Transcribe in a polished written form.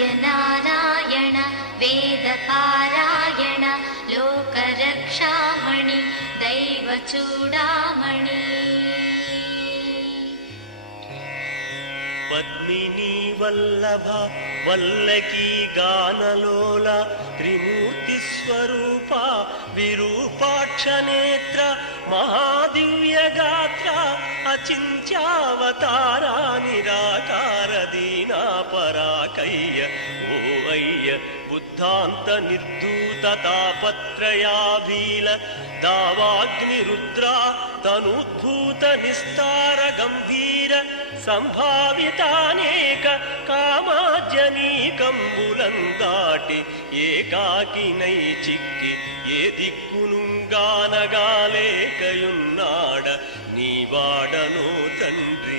సత్యనారాయణ వేదపారాయణ లోకరక్షామణి దైవచూడామణి పద్మినీ వల్లభ వల్లకీ గానలోల త్రిమూర్తి స్వరూప విరూపాక్ష నేత్ర మహాదివ్య గాత్ర అచింత్యావతారా నిరాకార దీనా పరాకయ్య ఓ అయ్య బుద్ధాంత నిర్దూత తాపత్రయాభీల దావాగ్ని రుద్ర తనుద్భూత నిస్తార గంభీర సంభావితానేక కామాజనీకంబులందాటి ఏకాకినై చిక్కి ఏ దిక్కునుంగానగాలేకయున్నాడ నీవాడనో తండ్రి.